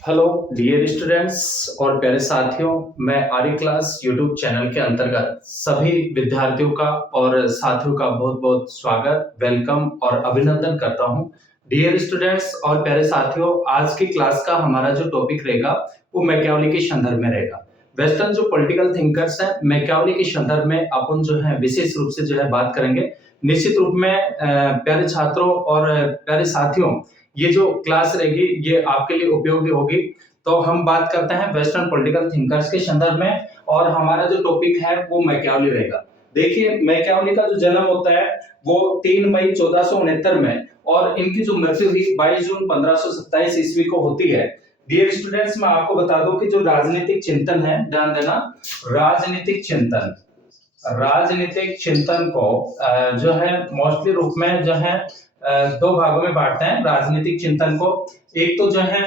Hello dear students और प्यारे साथियों। मैं आर्य क्लास यूट्यूब चैनल के अंतर्गत सभी विद्यार्थियों का और साथियों का बहुत बहुत स्वागत, वेलकम और अभिनंदन करता हूं। डियर स्टूडेंट्स और प्यारे साथियों, आज की क्लास का हमारा जो टॉपिक रहेगा वो मैकियावेली के संदर्भ में रहेगा। वेस्टर्न जो पॉलिटिकल थिंकर्स हैं, मैकियावेली के संदर्भ में अपन जो है विशेष रूप से जो है बात करेंगे। निश्चित रूप में प्यारे छात्रों और प्यारे साथियों, ये जो क्लास रहेगी ये आपके लिए उपयोगी होगी। तो हम बात करते हैं वेस्टर्न पॉलिटिकल थिंकर्स के संदर्भ में और हमारा जो टॉपिक है वो मैकियावेली रहेगा। देखिए, मैकियावेली का जो जन्म होता है वो 3 मई 1469 में और इनकी जो मृत्यु हुई 22 जून 1527 ईस्वी को होती है। डियर स्टूडेंट्स, मैं आपको बता दूं कि जो राजनीतिक चिंतन है, ध्यान देना, राजनीतिक चिंतन राजनीतिक चिंतन को जो है मोस्टली रूप में जो है दो भागों में बांटते हैं राजनीतिक चिंतन को। एक तो जो है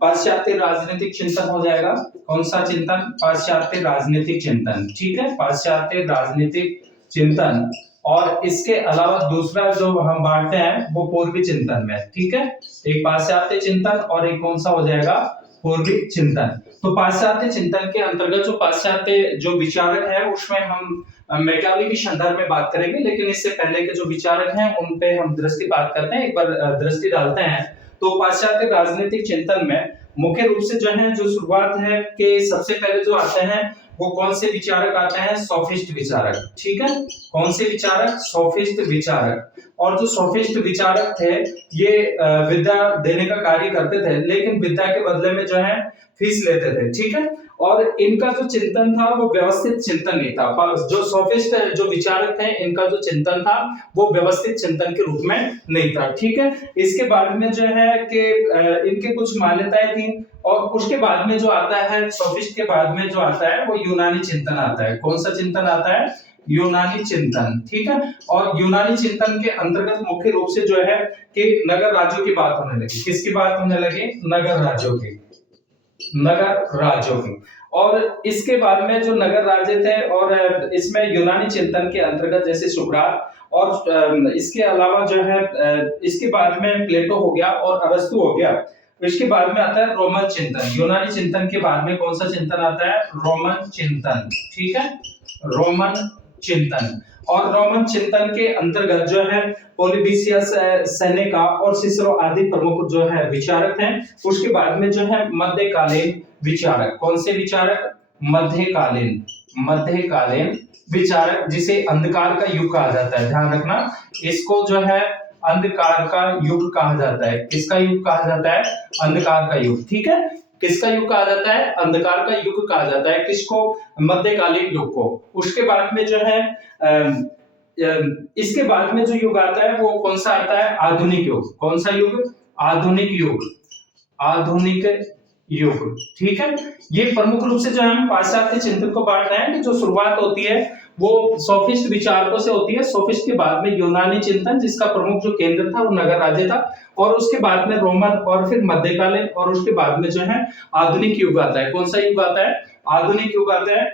पाश्चात्य राजनीतिक चिंतन हो जाएगा। कौन सा चिंतन? पाश्चात्य राजनीतिक चिंतन। ठीक है, पाश्चात्य राजनीतिक चिंतन। और इसके अलावा दूसरा जो हम बांटते हैं वो पूर्वी चिंतन में। ठीक है, एक पाश्चात्य चिंतन और एक कौन सा हो जाएगा? पूर्वी चिंतन। तो पाश्चात्य चिंतन के अंतर्गत जो पाश्चात्य जो विचारक है उसमें हम मैकियावेली के संदर्भ में बात करेंगे, लेकिन इससे पहले के जो विचारक हैं उन पे हम दृष्टि बात करते हैं, एक बार दृष्टि डालते हैं। तो पाश्चात्य राजनीतिक चिंतन में मुख्य रूप से जो है जो शुरुआत है कि सबसे पहले जो आते हैं वो कौन से विचारक आते हैं? सोफिस्ट विचारक। ठीक है, कौन से विचारक? सोफिस्ट विचारक। और जो सोफिस्ट विचारक थे ये विद्या देने का कार्य करते थे, लेकिन विद्या के बदले में जो है फीस लेते थे। ठीक है, और इनका जो चिंतन था वो व्यवस्थित चिंतन नहीं था। जो सोफिस्ट जो विचारक थे इनका जो चिंतन था वो व्यवस्थित चिंतन के रूप में नहीं था। ठीक है, इसके बाद में जो है कि इनके कुछ मान्यताएं थी और उसके बाद में जो आता है सोफिस्ट के बाद में जो आता है वो यूनानी चिंतन आता है। कौन सा चिंतन आता है? यूनानी चिंतन। ठीक है, और यूनानी चिंतन के अंतर्गत मुख्य रूप से जो है कि नगर राज्यों की बात होने लगी। किसकी बात होने लगी? नगर राज्यों की। नगर राज्यों की। और इसके बाद में जो नगर राज्य थे और इसमें यूनानी चिंतन के अंतर्गत जैसे सुकरात और इसके अलावा जो है इसके बाद में प्लेटो हो गया और अरस्तु हो गया। इसके बाद में आता है रोमन चिंतन। यूनानी चिंतन के बाद में कौन सा चिंतन आता है? रोमन चिंतन। ठीक है, रोमन चिंतन। और रोमन चिंतन के अंतर्गत जो है पोलिबियस, सेनेका और सिसरो आदि प्रमुख जो है विचारक हैं। उसके बाद में जो है मध्यकालीन विचारक। कौन से विचारक? मध्यकालीन। मध्यकालीन विचारक, जिसे अंधकार का युग कहा जाता है। ध्यान रखना, इसको जो है अंधकार का युग कहा जाता है। किसका युग कहा जाता है? अंधकार का युग। ठीक है, किसका युग कहा जाता है? अंधकार का युग कहा जाता है। किसको? मध्यकालीन युग को। उसके बाद में जो है इसके बाद में जो युग आता है वो कौन सा आता है? आधुनिक युग। कौन सा युग? आधुनिक युग। आधुनिक युग। ठीक है, ये प्रमुख रूप से जो हम पाश्चात्य चिंतन को बांट रहे हैं कि जो शुरुआत होती है वो सोफिस्ट विचारकों से होती है। सोफिस्ट के बाद में यूनानी चिंतन, जिसका प्रमुख जो केंद्र था वो नगर राज्य था, और उसके बाद में रोमन और फिर मध्यकालीन और उसके बाद में जो है आधुनिक युग आता है। कौन सा युग आता है? आधुनिक युग आता है।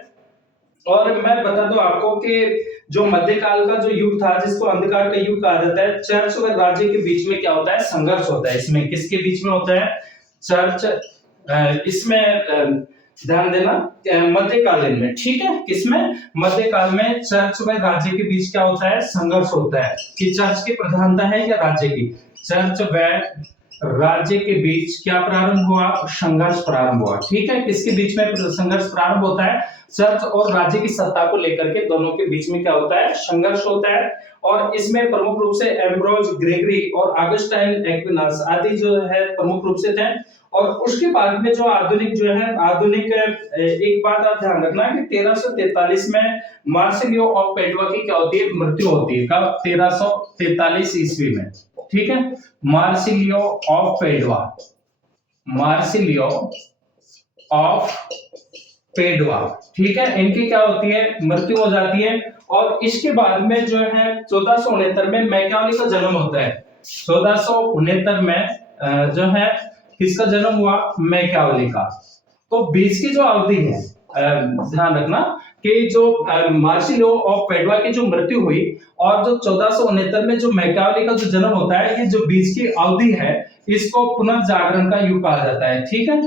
और मैं बता दूं आपको कि जो मध्यकाल का जो युग था जिसको अंधकार का युग कहा जाता है, चर्च और राज्य के बीच में क्या होता है? संघर्ष होता है। इसमें किसके बीच में होता है? चर्च, इसमें ध्यान देना मध्यकालीन में। ठीक है, किसमें? मध्यकाल में चर्च व राज्य के बीच क्या होता है? संघर्ष होता है कि चर्च की प्रधानता है या राज्य की। चर्च व राज्य के बीच क्या प्रारंभ हुआ? संघर्ष प्रारंभ हुआ। ठीक है, किसके बीच में संघर्ष प्रारंभ होता है? चर्च और राज्य की सत्ता को लेकर के दोनों के बीच में क्या होता है? संघर्ष होता है। और इसमें प्रमुख रूप से एम्ब्रोज, ग्रेगरी और ऑगस्टाइन एक्विनास आदि जो है प्रमुख रूप से थे। और उसके बाद में जो आधुनिक जो है आधुनिक, एक बात आप ध्यान रखना कि 1343 में मार्सिलियो ऑफ पेडुआ की क्या होती है? मृत्यु होती है। कब? 1343 ईस्वी में। ठीक है, Marsilio of Padua. Marsilio of Padua. ठीक है, इनकी क्या होती है? मृत्यु हो जाती है। और इसके बाद में जो है 1469 में मैकियावेली का जन्म होता है। 1469 में जो है किसका जन्म हुआ? मैकियावेली का। तो बीच की जो अवधि है, ध्यान रखना कि जो मार्सिलियो ऑफ पेडुआ की जो मृत्यु हुई और जो 1469 में जो मैकियावेली का जो जन्म होता है, ये जो बीच की अवधि है इसको पुनर्जागरण का युग कहा जाता है। ठीक है,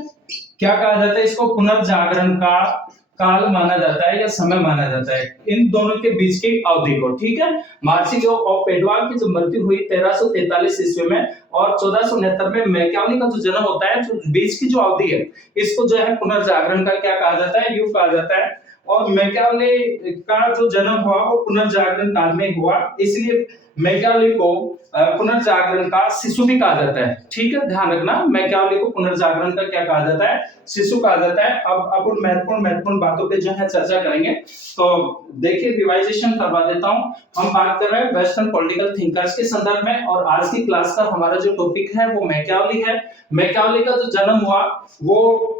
क्या कहा जाता है इसको? पुनर्जागरण का काल माना जाता है या समय माना जाता है इन दोनों के बीच की अवधि को। ठीक है, मार्सिलियो ऑफ पेडुआ की जो मृत्यु हुई 1343 ईस्वी में और 1469 में मैकियावेली का जो जन्म होता है, जो बीच की जो अवधि है, इसको जो है पुनर्जागरण का क्या कहा जाता है? युग कहा जाता है। और मैकियावेली का जो जन्म हुआ वो पुनर्जागरण काल में हुआ, इसलिए मैकियावेली को पुनर्जागरण का शिशु भी कहा जाता है। ठीक है, ध्यान रखना, मैकियावेली को पुनर्जागरण का क्या कहा जाता है? शिशु कहा जाता है। अब अपन महत्वपूर्ण बातों पे जो है चर्चा करेंगे। तो देखिए, रिवाइजेशन करवा देता हूं। हम बात कर रहे हैं वेस्टर्न पॉलिटिकल थिंकर्स के संदर्भ में और आज की क्लास का हमारा जो टॉपिक है वो मैकियावेली है। मैकियावेली का जो जन्म हुआ वो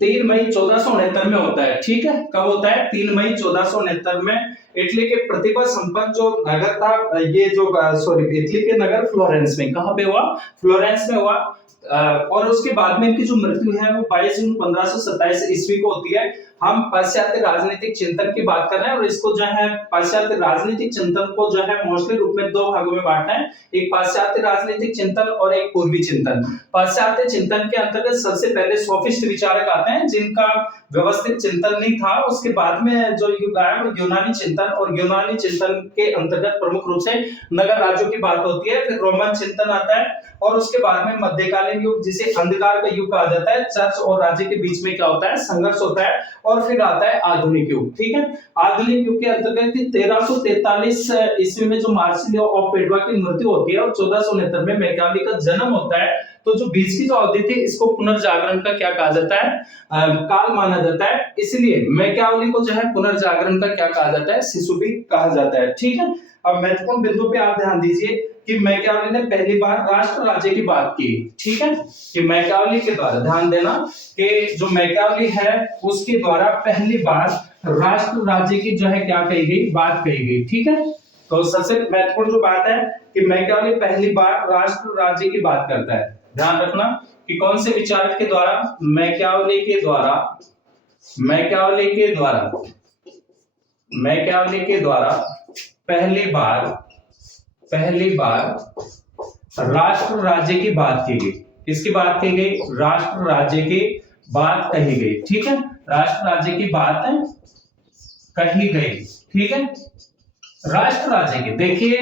3 मई 1469 में होता है। ठीक है, कब होता है? 3 मई 1469 में इटली के प्रतिभा संपन्न जो नगर था, ये जो इटली के नगर फ्लोरेंस में, कहां पे हुआ? फ्लोरेंस में हुआ। और उसके बाद में इनकी जो मृत्यु है वो 22 जून 1527 ईस्वी को होती है। हम पाश्चात्य राजनीतिक चिंतन की बात कर रहे हैं और इसको जो है पाश्चात्य राजनीतिक चिंतन को जो है मोस्टली रूप में दो भागों में बांटना है, एक पाश्चात्य राजनीतिक चिंतन और एक पूर्वी चिंतन। पाश्चात्य चिंतन के अंतर्गत सबसे पहले सोफिस्ट विचारक आते हैं जिनका व्यवस्थित चिंतन नहीं था। उसके बाद में जो युग आया वो यूनानी चिंतन, और यूनानी चिंतन के अंतर्गत प्रमुख रूप से नगर राज्यों की बात होती है। फिर रोमन चिंतन आता है और उसके बाद में मध्यकालीन युग जिसे अंधकार का युग कहा जाता है। चर्च और राज्य के बीच में क्या होता है? संघर्ष होता है। और फिर आता है आधुनिक युग। ठीक है, आधुनिक युग के अंतर्गत 1343 ईस्वी में जो मार्सिलियो ऑफ पेडुआ की मृत्यु होती है और 1469 में मैकियावेली का जन्म होता है। तो जो बीच की जो अवधि थी इसको पुनर्जागरण का क्या कहा जाता है? काल माना जाता है। इसलिए मैकियावेली को जो है पुनर्जागरण का क्या कहा जाता है? शिशु भी कहा जाता है। ठीक है, अब महत्वपूर्ण बिंदु पे आप ध्यान दीजिए कि मैकियावेली ने पहली बार राष्ट्र राज्य की बात की। ठीक है, कि मैकियावेली के द्वारा, ध्यान देना कि जो मैकियावेली है उसके द्वारा पहली बार राष्ट्र राज्य की जो है क्या कही गई? बात कही गई। ठीक है, तो सबसे महत्वपूर्ण जो बात है कि मैकियावेली पहली बार राष्ट्र राज्य की बात करता है। ध्यान रखना कि कौन से विचारक के द्वारा? मैकियावेली के द्वारा पहली बार राष्ट्र राज्य की बात की गई। किसकी बात की गई? राष्ट्र राज्य की बात कही गई। ठीक है, राष्ट्र राज्य की बात कही गई। ठीक है, राष्ट्र राज्य की, देखिए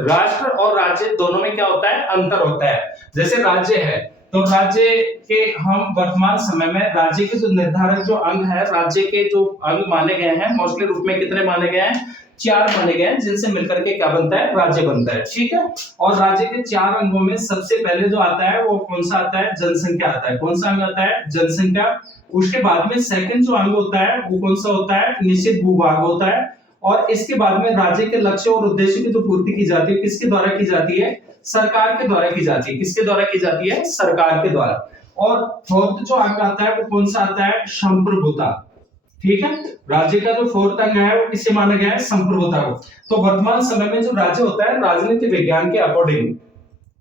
राष्ट्र और राज्य दोनों में क्या होता है? अंतर होता है। जैसे राज्य है तो राज्य के हम वर्तमान समय में राज्य के जो निर्धारक जो अंग है, राज्य के जो अंग माने गए हैं मोस्टली रूप में कितने माने गए हैं? 4 माने गए हैं, जिनसे मिलकर के क्या बनता है? राज्य बनता है। ठीक है, और राज्य के 4 अंगों में सबसे पहले जो आता है वो कौन सा आता है? जनसंख्या आता है। कौन सा अंग आता है? जनसंख्या। उसके बाद में सेकंड जो अंग होता है वो कौन सा होता है? निश्चित भूभाग होता है। और इसके बाद में राज्य के लक्ष्य और उद्देश्य की जो पूर्ति की जाती है किसके द्वारा की जाती है? सरकार के द्वारा की जाती है। किसके द्वारा की जाती है? सरकार के द्वारा। और फोर्थ जो अंग आता है वो कौन सा आता है? संप्रभुता। ठीक है, राज्य का जो फोर्थ अंग है वो किसे माना गया है? संप्रभुता को। तो वर्तमान समय में जो राज्य होता है राजनीति विज्ञान के अकॉर्डिंग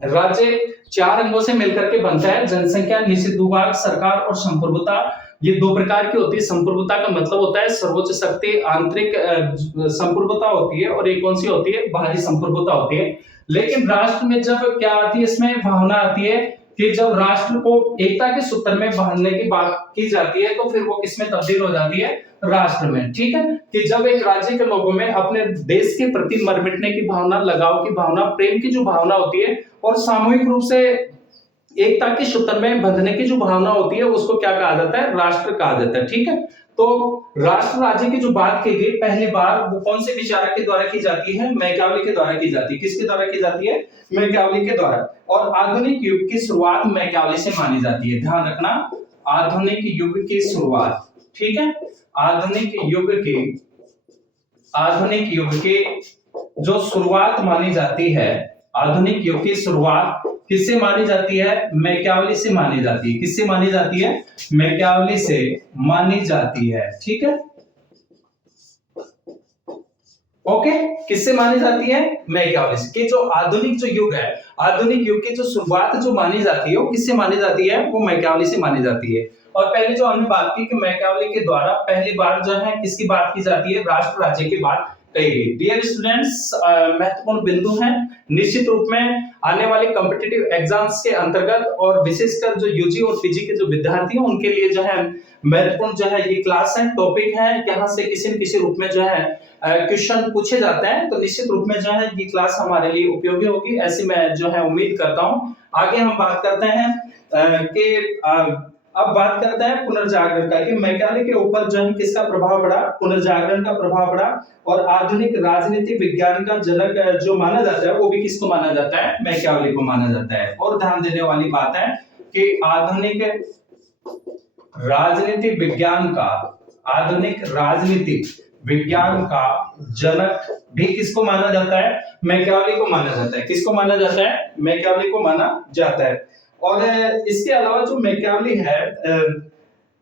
राज्य 4 अंगों से मिलकर के बनता है, जनसंख्या, निश्चित भूभाग, सरकार और संप्रभुता। ये 2 प्रकार की होती है। संप्रभुता का मतलब होता है सर्वोच्च शक्ति, आंतरिक संप्रभुता होती है, और एक कौन सी होती है? बाहरी संप्रभुता होती है। लेकिन राष्ट्र में जब क्या आती है? इसमें भावना आती है कि जब राष्ट्र को एकता के सूत्र में बांधने की बात की जाती है तो फिर वो किसमें तब्दील हो जाती है? राष्ट्र में। ठीक है, कि जब एक राज्य के लोगों में अपने देश के प्रति मर मिटने की भावना, लगाव की भावना, प्रेम की जो भावना होती है और सामूहिक रूप से एकता के सूत्र में बंधने की जो भावना होती है उसको क्या कहा जाता है? राष्ट्र कहा जाता है। ठीक है, तो राष्ट्र राज्य की जो बात की गई पहली बार वो कौन से विचारक के द्वारा की जाती है? मैकियावेली के द्वारा की जाती है। किसके द्वारा की जाती है? मैकियावेली के द्वारा। और आधुनिक युग की शुरुआत मैकियावेली से मानी जाती है। ध्यान रखना, आधुनिक युग की शुरुआत। ठीक है, आधुनिक युग की जो शुरुआत मानी जाती है, आधुनिक युग की शुरुआत किससे मानी जाती है? मैकियावेली से मानी जाती है। किससे मानी जाती है? मैकियावेली से मानी जाती है। ठीक है, ओके, किससे मानी जाती है? मैकियावेली से। कि जो आधुनिक जो युग है, आधुनिक युग की जो शुरुआत जो मानी जाती है वो किससे मानी जाती है? वो मैकियावेली से मानी जाती है। और पहले जो हमने बात की कि मैकियावेली के द्वारा पहली बार जो है किसकी बात की जाती है? राष्ट्र राज्य की बात कही गई। डियर स्टूडेंट्स, महत्वपूर्ण बिंदु हैं निश्चित रूप में आने वाले कॉम्पिटिटिव एग्जाम्स के अंतर्गत और विशेषकर जो यूजी और पीजी के जो विद्यार्थी हैं उनके लिए जो है महत्वपूर्ण जो है ये क्लास है, टॉपिक है, यहाँ से किसी न किसी रूप में जो है क्वेश्चन पूछे जाते हैं, तो निश्चित रूप में जो है ये क्लास हमारे लिए उपयोगी होगी, ऐसी मैं जो है उम्मीद करता हूँ। आगे हम बात करते हैं कि अब बात करते हैं पुनर्जागरण का, कि मैकाले के ऊपर जो है किसका प्रभाव पड़ा, पुनर्जागरण का प्रभाव पड़ा, और आधुनिक राजनीति विज्ञान का जनक जो माना जाता है वो भी किसको माना जाता है, मैकाले को माना जाता है। और ध्यान देने वाली बात है कि आधुनिक राजनीति विज्ञान का, आधुनिक राजनीति विज्ञान का जनक भी किसको माना जाता है, मैकाले को माना जाता है। किसको माना जाता है, मैकाले को माना जाता है। और इसके अलावा जो मैकाले है,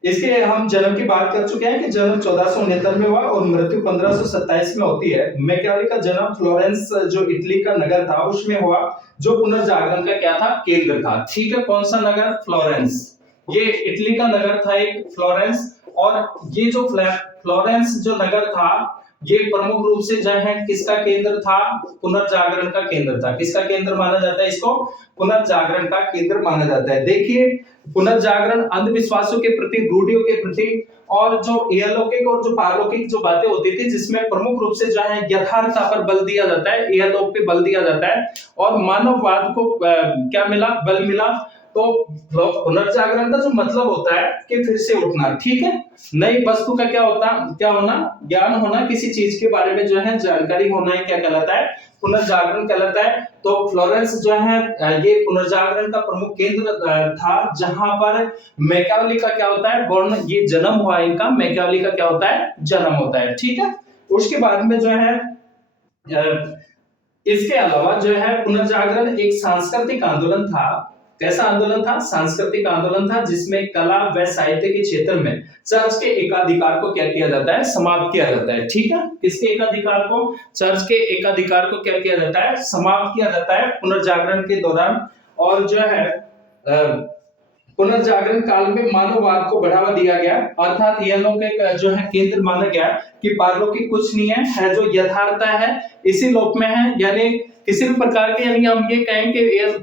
इसके हम जन्म की बात कर चुके हैं कि जन्म 1469 में हुआ और मृत्यु 1527 में होती है। मैकाले का जन्म फ्लोरेंस जो इटली का नगर था उसमें हुआ, जो पुनर्जागरण का क्या था, केंद्र था। ठीक है, कौन सा नगर, फ्लोरेंस, ये इटली का नगर था एक फ्लोरेंस। और ये जो फ्लोरेंस जो नगर था ये प्रमुख रूप से जो है किसका केंद्र था, पुनर्जागरण का केंद्र था। किसका केंद्र माना जाता है इसको, पुनर्जागरण का केंद्र माना जाता है। देखिए, पुनर्जागरण अंधविश्वासों के प्रति, रूढ़ियों के प्रति, और जो इहलौकिक और जो पारलौकिक जो बातें होती थी जिसमें प्रमुख रूप से जो है यथार्थता पर बल दिया जाता है, इहलोक पे बल दिया जाता है, और मानववाद को क्या मिला, बल मिला। तो पुनर्जागरण का जो मतलब होता है कि फिर से उठना, ठीक है, नई वस्तु का क्या होता, क्या होना, ज्ञान होना, किसी चीज के बारे में जो है जानकारी होना है, क्या कहलाता है, पुनर्जागरण कहलाता है। तो फ्लोरेंस जो है ये पुनर्जागरण का प्रमुख केंद्र था, जहां पर मैकाले का क्या होता है, बोर्न, ये जन्म हुआ इनका, मैकाले का क्या होता है, जन्म होता है। ठीक है, उसके बाद में जो है इसके अलावा जो है पुनर्जागरण एक सांस्कृतिक आंदोलन था। कैसा आंदोलन था, सांस्कृतिक आंदोलन था, जिसमें कला व साहित्य के क्षेत्र में चर्च के एकाधिकार को क्या किया जाता है, समाप्त किया जाता है। ठीक है, किसके एकाधिकार को, चर्च के एकाधिकार को क्या किया जाता है, समाप्त किया जाता है पुनर्जागरण के दौरान। और जो है पुनर्जागरण काल में मानववाद को बढ़ावा दिया गया, अर्थात यह लोग जो है केंद्र माना गया कि पारलौकिक कुछ नहीं है जो यथार्थता है इसी लोक में है, यानी किसी भी प्रकार के, यानी हम ये कहें कि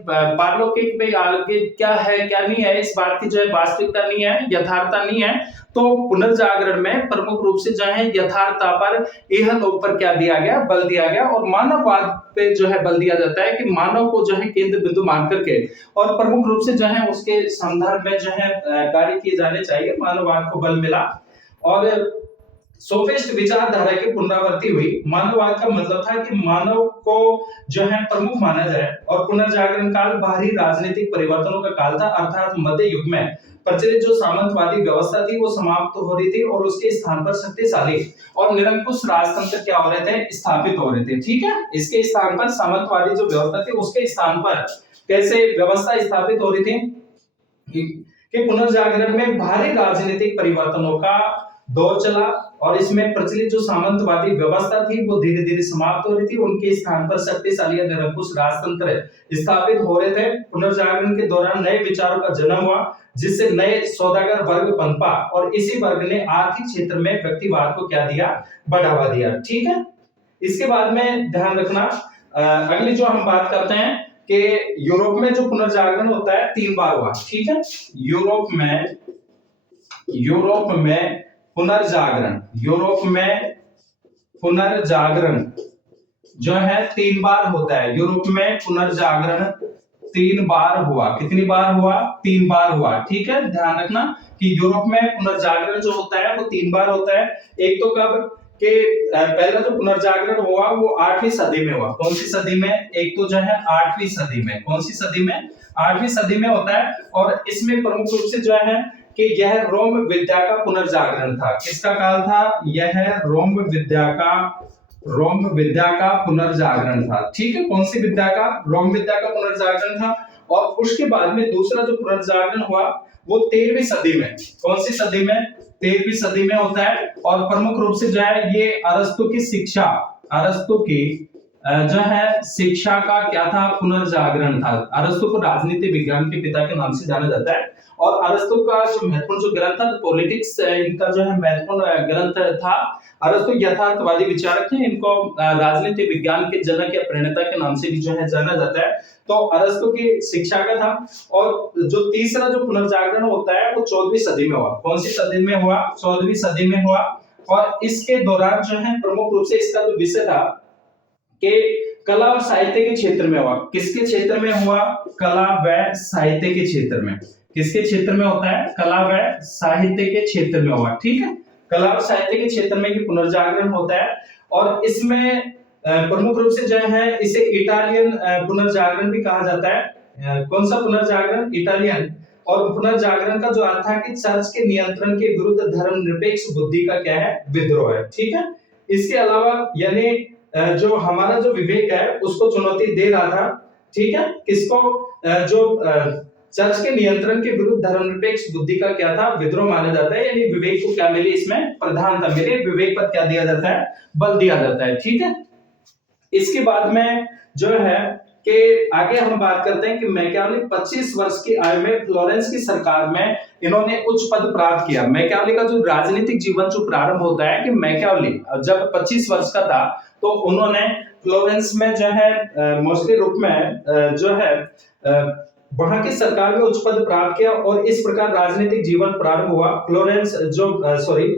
पारलौकिक में आगे क्या है क्या नहीं है, इस बात की जो है वास्तविकता नहीं है, यथार्थता नहीं है। तो पुनर्जागरण में प्रमुख रूप से जो है यथार्थता पर, यह लोक पर क्या दिया गया, बल दिया गया, और मानववाद पे जो है बल दिया जाता है कि मानव को जो है केंद्र बिंदु मान करके, और प्रमुख रूप से जो है उसके संदर्भ में जो है कार्य किए जाने चाहिए, मानववाद को बल मिला। और सोफिस्ट विचारधारा की पुनरावृत्ति हुई। मानववाद का मतलब था कि मानव को जो है प्रमुख माना जाए, और पुनर्जागरण काल बाहरी राजनीतिक परिवर्तनों का काल था, अर्थात मध्य युग में प्रचलित जो सामंतवादी व्यवस्था थी वो समाप्त हो रही थी, और उसके स्थान पर शक्तिशाली और निरंकुश राजतंत्र क्या हो रहे थे, स्थापित हो रहे थे। ठीक है, इसके स्थान पर सामंतवादी जो व्यवस्था थी उसके स्थान पर कैसे व्यवस्था स्थापित हो रही थी कि पुनर्जागरण में भारी राजनीतिक परिवर्तनों का दौर चला, और इसमें प्रचलित जो सामंतवादी व्यवस्था थी वो धीरे धीरे समाप्त हो रही थी, उनके स्थान पर शक्तिशाली निरंकुश राजतंत्र स्थापित हो रहे थे। पुनर्जागरण के दौरान नए विचारों का जन्म हुआ, जिससे नए सौदागर वर्ग पनपा, और इसी वर्ग ने आर्थिक क्षेत्र में व्यक्तिवाद को क्या दिया, बढ़ावा दिया। ठीक है, इसके बाद में ध्यान रखना, अगली जो हम बात करते हैं कि यूरोप में जो पुनर्जागरण होता है 3 बार हुआ। ठीक है, यूरोप में पुनर्जागरण जो है 3 बार होता है। यूरोप में पुनर्जागरण 3 बार हुआ। कितनी बार हुआ, 3 बार हुआ। ठीक है, ध्यान रखना कि यूरोप में पुनर्जागरण जो होता है वो 3 बार होता है। एक तो कब कि पहला जो पुनर्जागरण हुआ वो 8वीं सदी में हुआ। कौन सी सदी में, एक तो जो है 8वीं सदी में। कौन सी सदी में, 8वीं सदी में होता है, और इसमें प्रमुख रूप से जो है कि यह रोम विद्या का पुनर्जागरण था। किसका काल था, यह रोम विद्या का पुनर्जागरण था। ठीक है, कौन सी विद्या का, रोम विद्या का पुनर्जागरण था। और उसके बाद में दूसरा जो पुनर्जागरण हुआ वो 13वीं सदी में। कौन सी सदी में, 13वीं सदी में होता है, और प्रमुख रूप से जो है ये अरस्तु की जो है शिक्षा का क्या था, पुनर्जागरण था। अरस्तु को राजनीति विज्ञान के पिता के नाम से जाना जाता है। और अरस्तु का जो महत्वपूर्ण जो ग्रंथ था पॉलिटिक्स, इनका जो है महत्वपूर्ण ग्रंथ था। अरस्तु यथार्थवादी विचारक थे, इनको राजनीति विज्ञान के जनक या प्रणेता के नाम से भी जो है जाना जाता है। तो अरस्तु की शिक्षा का था। और जो तीसरा जो पुनर्जागरण होता है वो 14वीं सदी में हुआ। कौन सी सदी में हुआ? 14वीं सदी में हुआ। और इसके दौरान जो है प्रमुख रूप से इसका जो विषय था कि कला और साहित्य के क्षेत्र में हुआ। किसके क्षेत्र में हुआ? कला व साहित्य के क्षेत्र में। किसके क्षेत्र में होता है? कला व साहित्य के क्षेत्र में हुआ। ठीक है, कला और साहित्य के क्षेत्र में ही पुनर्जागरण होता है। और इसमें प्रमुख रूप से जो है इसे इटालियन पुनर्जागरण भी कहा जाता है। कौन सा पुनर्जागरण? इटालियन। और पुनर्जागरण का जो अर्थ है कि चर्च के नियंत्रण के विरुद्ध धर्मनिरपेक्ष बुद्धि का क्या है? विद्रोह है। ठीक है, इसके अलावा यानी जो हमारा जो विवेक है उसको चुनौती दे रहा था। ठीक है, किसको? जो चर्च के नियंत्रण के विरुद्ध धर्मनिरपेक्ष बुद्धि का क्या था? विद्रोह माना जाता है। यानी विवेक को क्या मिली? इसमें प्रधानता मिली। विवेक पर क्या दिया जाता है? बल दिया जाता है। ठीक है, इसके बाद में जो है कि आगे हम बात करते हैं कि मैकियावेली 25 वर्ष की आयु में फ्लोरेंस की सरकार में इन्होंने उच्च पद प्राप्त किया। मैकियावेली का जो राजनीतिक जीवन जो प्रारंभ होता है कि मैकियावेली जब 25 वर्ष का था तो उन्होंने फ्लोरेंस में जो है मोस्टली रूप में जो है वहां की सरकार में उच्च पद प्राप्त किया और इस प्रकार राजनीतिक जीवन प्रारंभ हुआ। फ्लोरेंस जो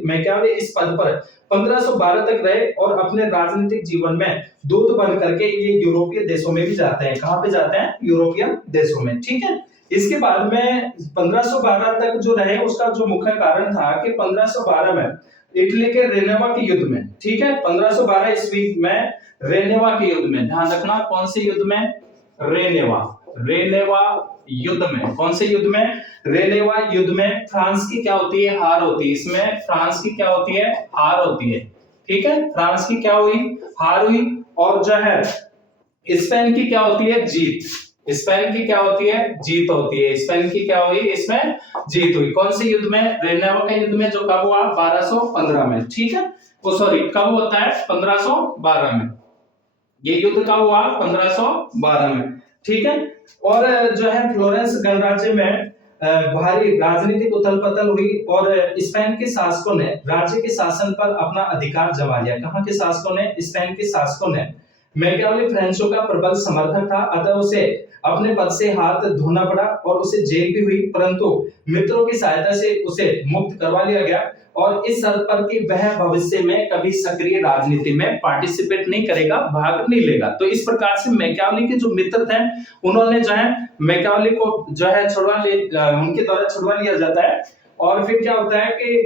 मैकियावेली इस पद पर 1512 तक रहे और अपने राजनीतिक जीवन में दूत बन करके ये यूरोपीय देशों में भी जाते हैं। कहां पे जाते हैं? यूरोपीय देशों में। ठीक है, इसके बाद में 1512 तक जो रहे उसका जो मुख्य कारण था कि 1512 में इटली के रेनेवा के युद्ध में, ठीक है, 1512 ईस्वी में रेनेवा के युद्ध में, ध्यान रखना कौन से युद्ध में? रेनेवा युद्ध में। कौन से युद्ध में? रेनेवा युद्ध में फ्रांस की क्या होती है? हार होती है। इसमें फ्रांस की क्या होती है? हार होती है। ठीक है, फ्रांस की क्या हुई? हार हुई। और जो है स्पेन की क्या होती है? जीत। स्पेन की क्या होती है? जीत होती है। स्पेन की क्या हुई? इसमें जीत हुई। कौन से युद्ध में? रेनेवा के युद्ध में, जो कब हुआ? 1215 में। ठीक है, वो सॉरी कब होता है? 1512 में। ये युद्ध कब हुआ? 1512 में। ठीक है, और जो है फ्लोरेंस गणराज्य में भारी राजनीतिक उथल पथल हुई और स्पेन के शासकों ने राज्य के शासन पर अपना अधिकार जमा लिया। कहां के शासकों ने? स्पेन के शासकों ने। मैकियावेली फ्रेंचों का प्रबल समर्थक था, अतः उसे अपने पद से हाथ धोना पड़ा और उसे जेल भी हुई, परंतु मित्रों की सहायता से उसे मुक्त करवा लिया गया और इस शर्त पर कि वह भविष्य में कभी सक्रिय राजनीति में पार्टिसिपेट नहीं करेगा, भाग नहीं लेगा। तो इस प्रकार से मैकियावेली के जो मित्र थे उन्होंने जो है मैकियावेली को जो है उनके द्वारा छुड़वा लिया जाता है। और फिर क्या होता है कि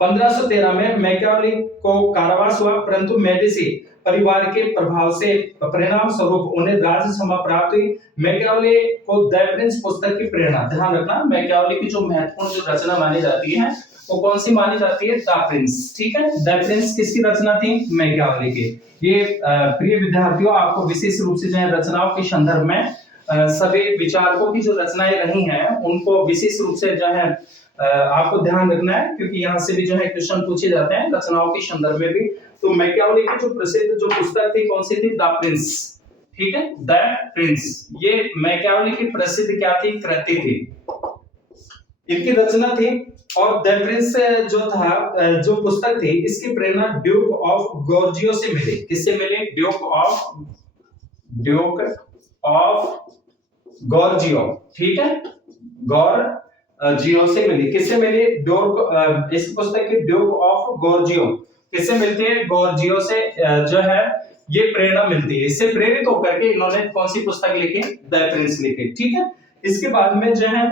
1513 में मैकियावेली को कारावास हुआ, परंतु मेडिसी परिवार के प्रभाव से परिणाम स्वरूप उन्हें राजसभा प्राप्त हुई। मैकियावेली को द प्रिंस पुस्तक की प्रेरणा, ध्यान रखना मैकियावेली की जो महत्वपूर्ण जो रचना मानी जाती है वो कौन सी मानी जाती है? The Prince. ठीक है, द प्रिंस किसकी रचना थी? मैकियावेली की। ये प्रिय विद्यार्थियों, आपको विशेष रूप से जो है रचनाओं के संदर्भ में सभी विचारकों की जो रचनाएं रही हैं उनको विशेष रूप से जो है आपको ध्यान रखना है, क्योंकि यहाँ से भी जो है क्वेश्चन पूछे जाते हैं रचनाओं के संदर्भ में भी। तो मैकियावेली की जो प्रसिद्ध जो पुस्तक थी कौन सी थी? The Prince. ठीक है, द प्रिंस, ये मैकियावेली की प्रसिद्ध क्या थी? कृति थी, इनकी रचना थी। और द प्रिंस जो था जो पुस्तक थी इसकी प्रेरणा ड्यूक ऑफ गोर्जियो से मिली। किससे मिली? Duke of गोर्जियो। ठीक है, गोर्जियो से मिली। किससे मिली? इस पुस्तक की ड्यूक ऑफ गोर्जियो किससे मिलती है? गोर्जियो से जो है ये प्रेरणा मिलती है। इससे प्रेरित होकर के इन्होंने कौन सी पुस्तक लिखी? द प्रिंस लिखी। ठीक है, इसके बाद में जो है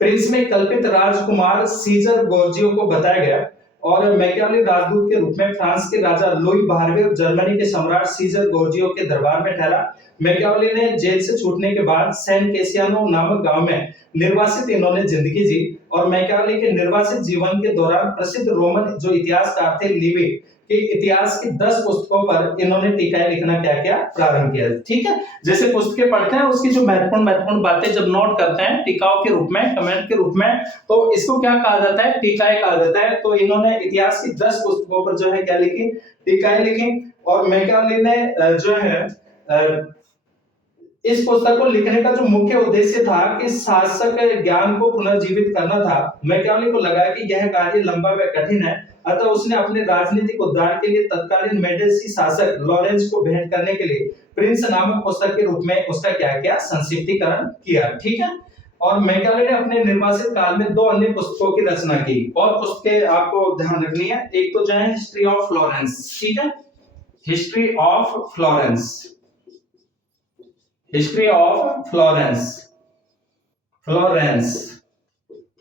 प्रिंस में कल्पित राजकुमार सीजर गोर्जियो को बताया गया और मैकियावेली राजदूत के रूप में फ्रांस के राजा लुई 12वें और जर्मनी के सम्राट सीजर गोर्जियो के दरबार में ठहरा। मैकियावेली ने जेल से छूटने के बाद सैन कैसियानो नामक गांव में निर्वासित इन्होंने जिंदगी जी और मैकियावेली के निर्वासित जीवन के दौरान प्रसिद्ध रोमन जो इतिहासकार थे लिवी के इतिहास की 10 पुस्तकों पर इन्होंने टीकाएं लिखना क्या किया? प्रारंभ किया। ठीक है, जैसे पुस्तकें पढ़ते हैं उसकी जो महत्वपूर्ण बातें जब नोट करते हैं टीकाओं के रूप में, कमेंट के रूप में, तो इसको क्या कहा जाता है? टीकाएं कहा जाता है। तो इन्होंने इतिहास की 10 पुस्तकों पर जो है क्या लिखी? टीकाएं लिखी। और मैकियावेली ने जो है इस पुस्तक को लिखने का जो मुख्य उद्देश्य था कि शासक ज्ञान को पुनर्जीवित करना था। मैकियावेली को लगा कि यह कार्य लंबा व कठिन है, अतः उसने अपने राजनीतिक उद्धार के लिए तत्कालीन मेडिसी शासक लॉरेंस को भेंट करने के लिए प्रिंस नामक पुस्तक के रूप में उसका क्या किया, संक्षिप्तीकरण किया। ठीक है। और मैकियावेली ने अपने निर्वासित काल में 2 अन्य पुस्तकों की रचना की, और पुस्तकें आपको ध्यान रखनी है। एक तो जो है हिस्ट्री ऑफ फ्लोरेंस, ठीक है, history of Florence, history of Florence, Florence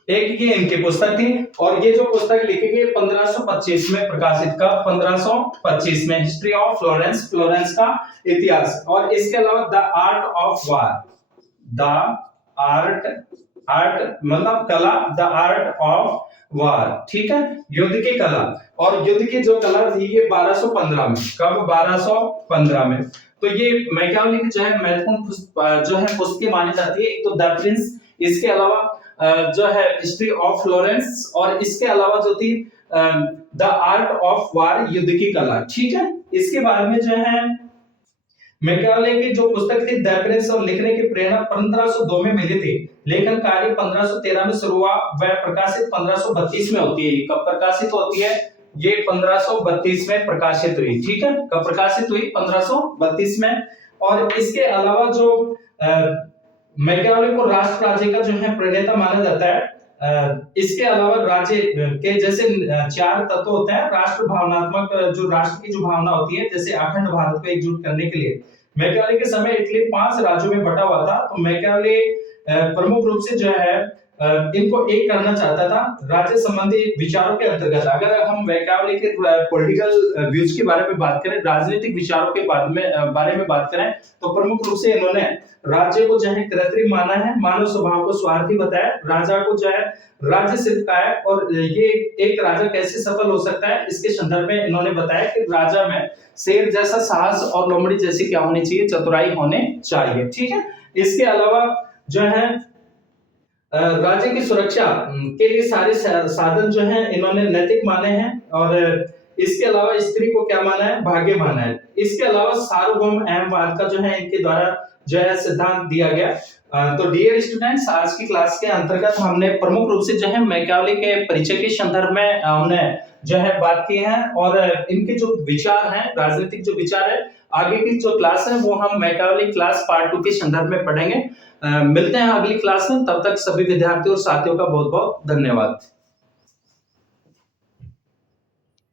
एक ये इनकी पुस्तक थी। और ये जो पुस्तक लिखी गई 1525 में प्रकाशित का, 1525 में हिस्ट्री ऑफ फ्लोरेंस, फ्लोरेंस का इतिहास। और इसके अलावा the art of war, the art, art मतलब कला, द आर्ट ऑफ वार, ठीक है, युद्ध की कला। और युद्ध की जो कला थी ये 1215 में, कब, 1215 में। तो ये मैकियावेली की जो है महत्वपूर्ण जो है पुस्तकें मानी जाती है। एक तो द प्रिंस, इसके अलावा जो है हिस्ट्री ऑफ फ्लोरेंस, और इसके अलावा जो थी द आर्ट ऑफ वार, युद्ध की कला, ठीक है। इसके बाद में जो है मैकियावेली की जो पुस्तक थी द प्रिंस, और लिखने की प्रेरणा 1502 में मिली थी। लेखन कार्य 1513 में शुरू हुआ, वह प्रकाशित 1532 में होती है। कब प्रकाशित होती है? ये 1532 में प्रकाशित हुई, ठीक है। कब प्रकाशित हुई? 1532 में। और इसके अलावा जो मैकियावेली को राष्ट्र राज्य का जो है प्रणेता माना जाता है। इसके अलावा राज्य के जैसे 4 तत्व होते हैं। राष्ट्र भावनात्मक, जो राष्ट्र की जो भावना होती है, जैसे अखंड भारत को एकजुट करने के लिए मैकियावेली के समय इटली 5 राज्यों में बटा हुआ था। तो मैकियावेली प्रमुख रूप से जो है इनको एक करना चाहता था राज्य संबंधी विचारों के अंतर्गत। अगर हम मैकियावेली के पॉलिटिकल व्यूज के बारे में बात करें, राजनीतिक विचारों के बारे में बात करें, तो प्रमुख रूप से इन्होंने राज्य को जो है कृत्रिम माना है, मानव स्वभाव को स्वार्थी बताया, राजा को जो है राज्य सिखाया, और ये एक राजा कैसे सफल हो सकता है इसके संदर्भ में इन्होंने बताया कि राजा में शेर जैसा साहस और लोमड़ी जैसी क्या होनी चाहिए, चतुराई होने चाहिए, ठीक है। इसके अलावा जो है राज्य की सुरक्षा के लिए सारे साधन जो है इन्होंने नैतिक माने हैं। और इसके अलावा स्त्री को क्या माना है? भाग्य माना है। इसके अलावा सार्वभौम अहमवाद का जो है इनके द्वारा जो है सिद्धांत दिया गया। तो डियर स्टूडेंट्स, आज की क्लास के अंतर्गत हमने प्रमुख रूप से जो है मैकियावेली के परिचय के संदर्भ में हमने जो है बात की है, और इनके जो विचार हैं, राजनीतिक जो विचार है, आगे की जो क्लास है वो हम मैकियावेली क्लास पार्ट 2 के संदर्भ में पढ़ेंगे। मिलते हैं अगली क्लास में, तब तक सभी विद्यार्थियों और साथियों का बहुत बहुत धन्यवाद।